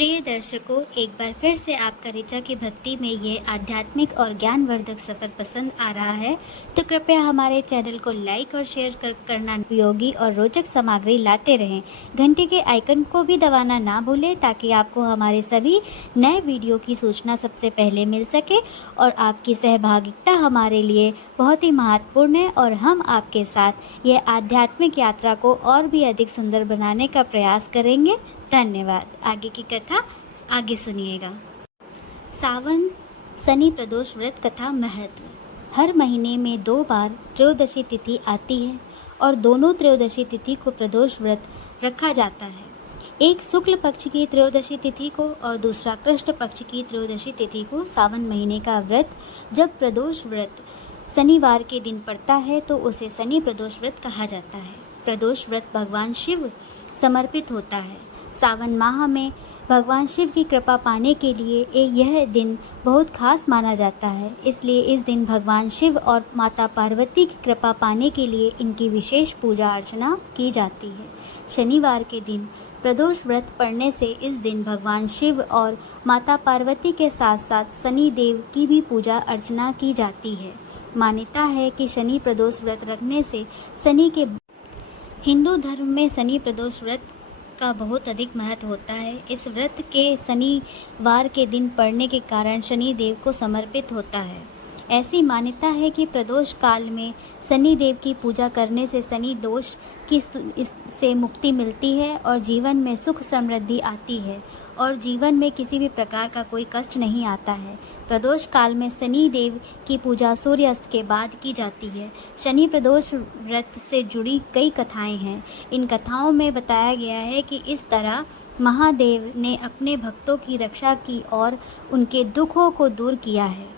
प्रिय दर्शकों, एक बार फिर से आपका ऋचा की भक्ति में ये आध्यात्मिक और ज्ञानवर्धक सफ़र पसंद आ रहा है तो कृपया हमारे चैनल को लाइक और शेयर करना उपयोगी और रोचक सामग्री लाते रहें। घंटी के आइकन को भी दबाना ना भूलें ताकि आपको हमारे सभी नए वीडियो की सूचना सबसे पहले मिल सके। और आपकी सहभागिता हमारे लिए बहुत ही महत्वपूर्ण है और हम आपके साथ यह आध्यात्मिक यात्रा को और भी अधिक सुंदर बनाने का प्रयास करेंगे। धन्यवाद। आगे की कथा आगे सुनिएगा। सावन शनि प्रदोष व्रत कथा महत्व। हर महीने में 2 बार त्रयोदशी तिथि आती है और दोनों त्रयोदशी तिथि को प्रदोष व्रत रखा जाता है। एक शुक्ल पक्ष की त्रयोदशी तिथि को और दूसरा कृष्ण पक्ष की त्रयोदशी तिथि को सावन महीने का व्रत जब प्रदोष व्रत शनिवार के दिन पड़ता है तो उसे शनि प्रदोष व्रत कहा जाता है। प्रदोष व्रत भगवान शिव समर्पित होता है। सावन माह में भगवान शिव की कृपा पाने के लिए यह दिन बहुत खास माना जाता है। इसलिए इस दिन भगवान शिव और माता पार्वती की कृपा पाने के लिए इनकी विशेष पूजा अर्चना की जाती है। शनिवार के दिन प्रदोष व्रत पड़ने से इस दिन भगवान शिव और माता पार्वती के साथ साथ शनि देव की भी पूजा अर्चना की जाती है। मान्यता है कि शनि प्रदोष व्रत रखने से शनि के हिंदू धर्म में शनि प्रदोष व्रत का बहुत अधिक महत्व होता है। इस व्रत के शनिवार के दिन पड़ने के कारण शनि देव को समर्पित होता है। ऐसी मान्यता है कि प्रदोष काल में शनि देव की पूजा करने से शनि दोष से मुक्ति मिलती है और जीवन में सुख समृद्धि आती है और जीवन में किसी भी प्रकार का कोई कष्ट नहीं आता है। प्रदोष काल में शनि देव की पूजा सूर्यास्त के बाद की जाती है। शनि प्रदोष व्रत से जुड़ी कई कथाएं हैं। इन कथाओं में बताया गया है कि इस तरह महादेव ने अपने भक्तों की रक्षा की और उनके दुखों को दूर किया है।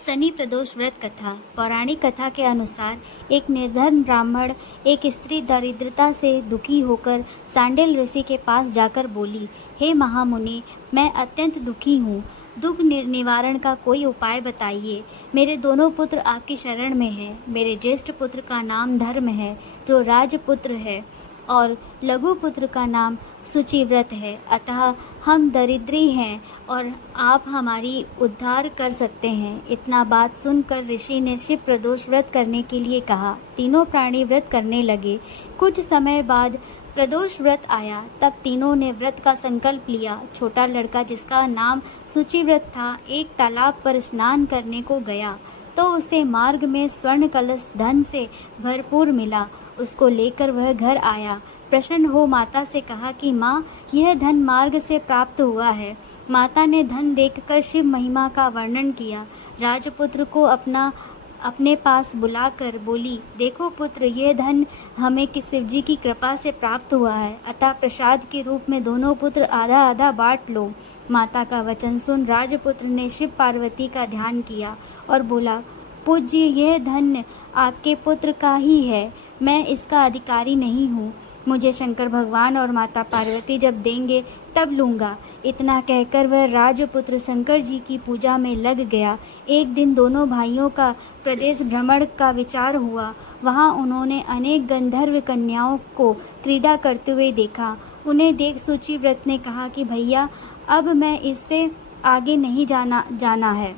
शनि प्रदोष व्रत कथा। पौराणिक कथा के अनुसार एक निर्धन ब्राह्मण एक स्त्री दरिद्रता से दुखी होकर सांडिल ऋषि के पास जाकर बोली, हे महामुनि, मैं अत्यंत दुखी हूँ। दुख निवारण का कोई उपाय बताइए। मेरे दोनों पुत्र आपकी शरण में हैं। मेरे ज्येष्ठ पुत्र का नाम धर्म है जो राजपुत्र है और लघु पुत्र का नाम शुचिव्रत है। अतः हम दरिद्री हैं और आप हमारी उद्धार कर सकते हैं। इतना बात सुनकर ऋषि ने शिव प्रदोष व्रत करने के लिए कहा। तीनों प्राणी व्रत करने लगे। कुछ समय बाद प्रदोष व्रत आया। तब तीनों ने व्रत का संकल्प लिया। छोटा लड़का जिसका नाम शुचिव्रत था एक तालाब पर स्नान करने को गया तो उसे मार्ग में स्वर्ण कलश धन से भरपूर मिला। उसको लेकर वह घर आया। प्रसन्न हो माता से कहा कि माँ, यह धन मार्ग से प्राप्त हुआ है। माता ने धन देखकर शिव महिमा का वर्णन किया। राजपुत्र को अपने पास बुलाकर बोली, देखो पुत्र, यह धन हमें शिव जी की कृपा से प्राप्त हुआ है, अतः प्रसाद के रूप में दोनों पुत्र आधा आधा बांट लो। माता का वचन सुन राजपुत्र ने शिव पार्वती का ध्यान किया और बोला, पूज्य, यह धन आपके पुत्र का ही है, मैं इसका अधिकारी नहीं हूँ। मुझे शंकर भगवान और माता पार्वती जब देंगे तब लूँगा। इतना कहकर वह राजपुत्र शंकर जी की पूजा में लग गया। एक दिन दोनों भाइयों का प्रदेश भ्रमण का विचार हुआ। वहाँ उन्होंने अनेक गंधर्व कन्याओं को क्रीड़ा करते हुए देखा। उन्हें देख शुचिव्रत ने कहा कि भैया, अब मैं इससे आगे नहीं जाना है।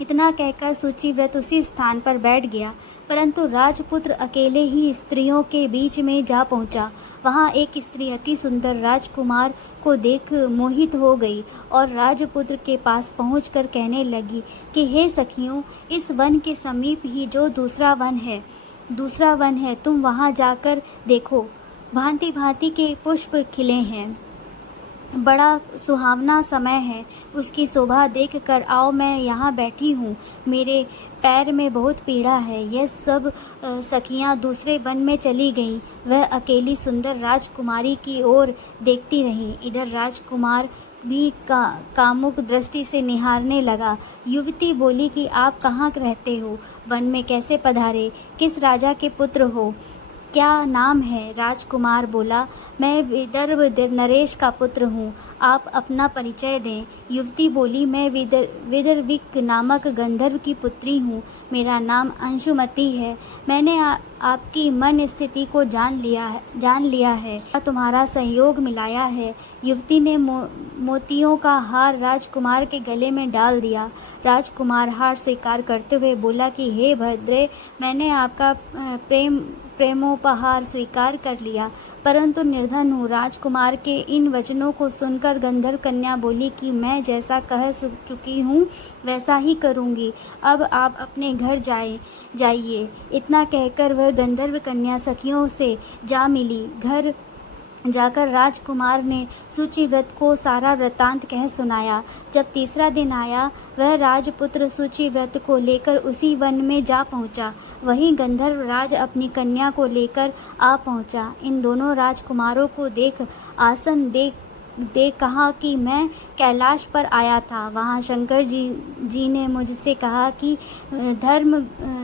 इतना कहकर शुचिव्रत उसी स्थान पर बैठ गया, परंतु राजपुत्र अकेले ही स्त्रियों के बीच में जा पहुंचा। वहां एक स्त्री अति सुंदर राजकुमार को देख मोहित हो गई और राजपुत्र के पास पहुंचकर कहने लगी कि हे सखियों, इस वन के समीप ही जो दूसरा वन है, तुम वहां जाकर देखो। भांति भांति के पुष्प खिले हैं, बड़ा सुहावना समय है। उसकी शोभा देखकर आओ, मैं यहाँ बैठी हूँ, मेरे पैर में बहुत पीड़ा है। यह सब सखियाँ दूसरे वन में चली गईं। वह अकेली सुंदर राजकुमारी की ओर देखती रहीं। इधर राजकुमार भी कामुक दृष्टि से निहारने लगा। युवती बोली कि आप कहाँ रहते हो? वन में कैसे पधारे? किस राजा के पुत्र हो? क्या नाम है? राजकुमार बोला, मैं विदर्भ नरेश का पुत्र हूँ, आप अपना परिचय दें। युवती बोली, मैं विदर्भिक नामक गंधर्व की पुत्री हूँ, मेरा नाम अंशुमती है। मैंने आपकी मन स्थिति को जान लिया है, तुम्हारा सहयोग मिलाया है। युवती ने मोतियों का हार राजकुमार के गले में डाल दिया। राजकुमार हार स्वीकार करते हुए बोला कि हे भद्रे, मैंने आपका प्रेमोपहार स्वीकार कर लिया, परंतु निर्धन हूँ। राजकुमार के इन वचनों को सुनकर गंधर्व कन्या बोली कि मैं जैसा कह चुकी हूँ वैसा ही करूँगी, अब आप अपने घर जाइए। इतना कहकर वह गंधर्व कन्या सखियों से जा मिली। घर जाकर राजकुमार ने सूचिव्रत को सारा वृत्तांत कह सुनाया। जब तीसरा दिन आया, वह राजपुत्र सूचिव्रत को लेकर उसी वन में जा पहुंचा। वहीं गंधर्व राज अपनी कन्या को लेकर आ पहुंचा। इन दोनों राजकुमारों को देख आसन दे कहा कि मैं कैलाश पर आया था। वहाँ शंकर जी ने मुझसे कहा कि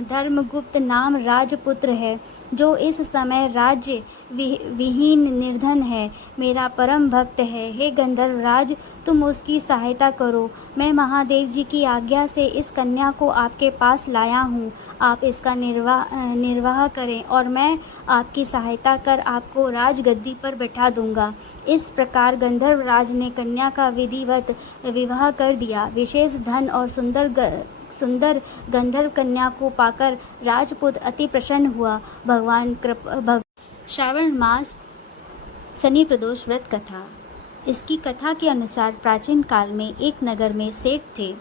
धर्मगुप्त नाम राजपुत्र है, जो इस समय राज्य विहीन निर्धन है, मेरा परम भक्त है। हे गंधर्व राज, तुम उसकी सहायता करो। मैं महादेव जी की आज्ञा से इस कन्या को आपके पास लाया हूँ। आप इसका निर्वाह करें और मैं आपकी सहायता कर आपको राजगद्दी पर बैठा दूंगा। इस प्रकार गंधर्व राज ने कन्या का विधिवत विवाह कर दिया। विशेष धन और सुंदर गंधर्व कन्या को पाकर राजपूत अति प्रसन्न हुआ। श्रावण मास शनि प्रदोष व्रत कथा। इसकी कथा के अनुसार प्राचीन काल में एक नगर में सेठ थे।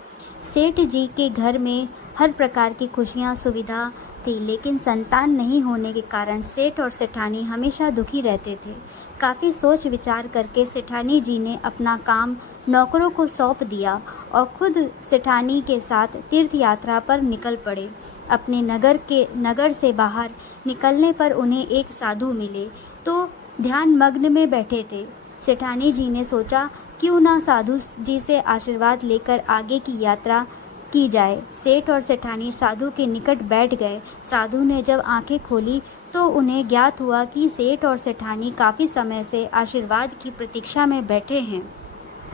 सेठ जी के घर में हर प्रकार की खुशियां सुविधा थी, लेकिन संतान नहीं होने के कारण सेठ और सेठानी हमेशा दुखी रहते थे। काफ़ी सोच विचार करके सेठानी जी ने अपना काम नौकरों को सौंप दिया और खुद सेठानी के साथ तीर्थ यात्रा पर निकल पड़े। अपने नगर से बाहर निकलने पर उन्हें एक साधु मिले तो ध्यान मग्न में बैठे थे। सेठानी जी ने सोचा, क्यों ना साधु जी से आशीर्वाद लेकर आगे की यात्रा की जाए। सेठ और सेठानी साधु के निकट बैठ गए। साधु ने जब आंखें खोली तो उन्हें ज्ञात हुआ कि सेठ और सेठानी काफ़ी समय से आशीर्वाद की प्रतीक्षा में बैठे हैं।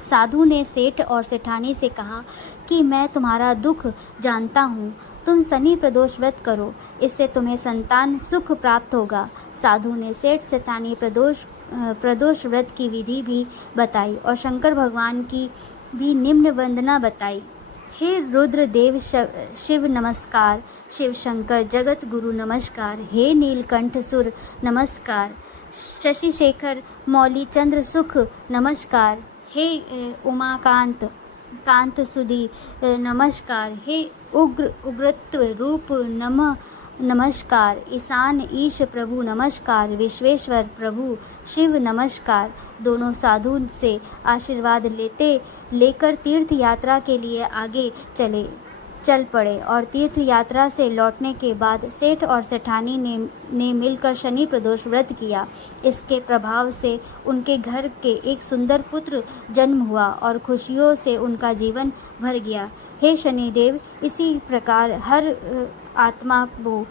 साधु ने सेठ और सेठानी से कहा कि मैं तुम्हारा दुख जानता हूँ, तुम शनि प्रदोष व्रत करो, इससे तुम्हें संतान सुख प्राप्त होगा। साधु ने सेठ सेठानी प्रदोष व्रत की विधि भी बताई और शंकर भगवान की भी निम्न वंदना बताई। हे रुद्र देव शिव नमस्कार, शिव शंकर जगत गुरु नमस्कार, हे नीलकंठ सुर नमस्कार, शशि शेखर मौली चंद्र सुख नमस्कार, हे कांत सुधी नमस्कार, हे उग्रत्व रूप नमस्कार, ईशान ईश प्रभु नमस्कार, विश्वेश्वर प्रभु शिव नमस्कार। दोनों साधु से आशीर्वाद लेकर तीर्थ यात्रा के लिए आगे चल पड़े और तीर्थ यात्रा से लौटने के बाद सेठ और सेठानी ने मिलकर शनि प्रदोष व्रत किया। इसके प्रभाव से उनके घर के एक सुंदर पुत्र जन्म हुआ और खुशियों से उनका जीवन भर गया। हे शनिदेव, इसी प्रकार हर आत्मा को